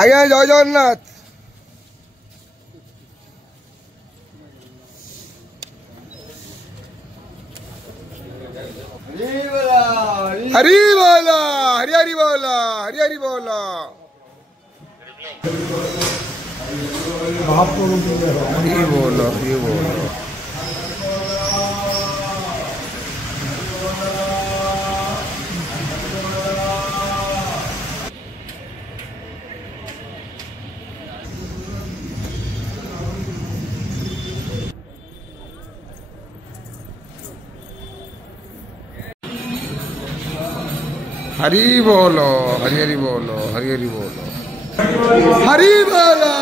ଆଜ୍ଞା ଜୟ ଜଗନ୍ନାଥ। हरी बोला हरी हरी बोला हरी हरी बोला। हरी बोलो हरी बोलो। हरी बोलो हरी हरी बोलो हरी हरी बोलो हरी बोलो हरी हरी बोलो हरी हरी बोलो।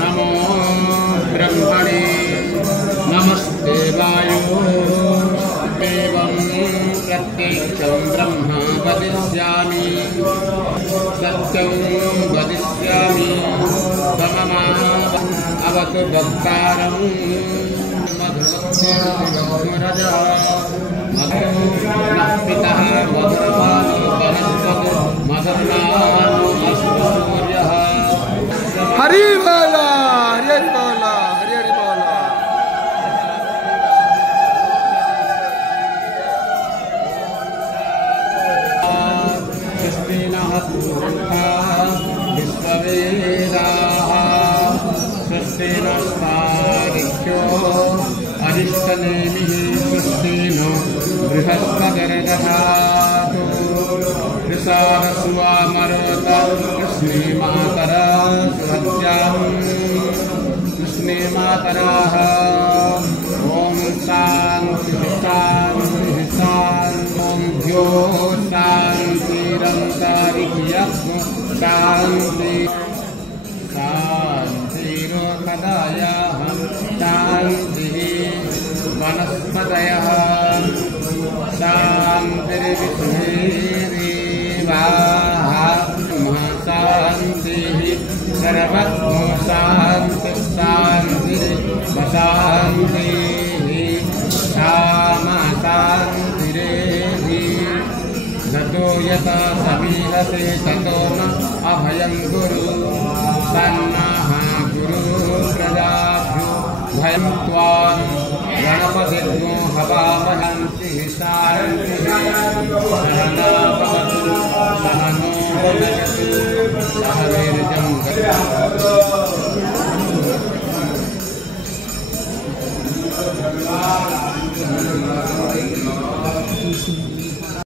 नमो ब्रह्मणे नमस्ते वायो देवं प्रत्यक्षं ब्रह्म वदिष्यामि सत्यं वदिष्यामि मम अवतु वक्तारं मधुरजा पितः मधुरवाणी वनस्पति मधुरनानो अस्तु सूर्यः। हरी बोला हरी हरी बोला हरी हरी बोला। स्वस्तिनः पूर्वा विश्ववेदाः स्वस्तिनस्तारिख्यो अरिष्टनेमिः स्वस्तिनो बृहस्पतिर्दधातु ऋषारस्वामरुत कृष्णीमातरा सुहत्यां कृष्णीमातराः। ॐ शान्ति शान्ति शान्ति ॐ भ्यो शान्तिरन्तरिक्षं शान्ति शान्तिरोकदायाः शान्तिः वनस्पतयः शान्तिर्विश्वेदेवाः शान्तिः सर्वतो शान्ति शान्तिर्वशान्तिः शामा शान्तिरेधि गतो यथा समीहसे ततो न अभयं गुरु सन्नः गुरु प्रजाभ्यो भयं त्वां गणपतिर्नो हवामहन्ति शान्तिः सहना भवतु सहनो भुनक्तु सह वीर्यं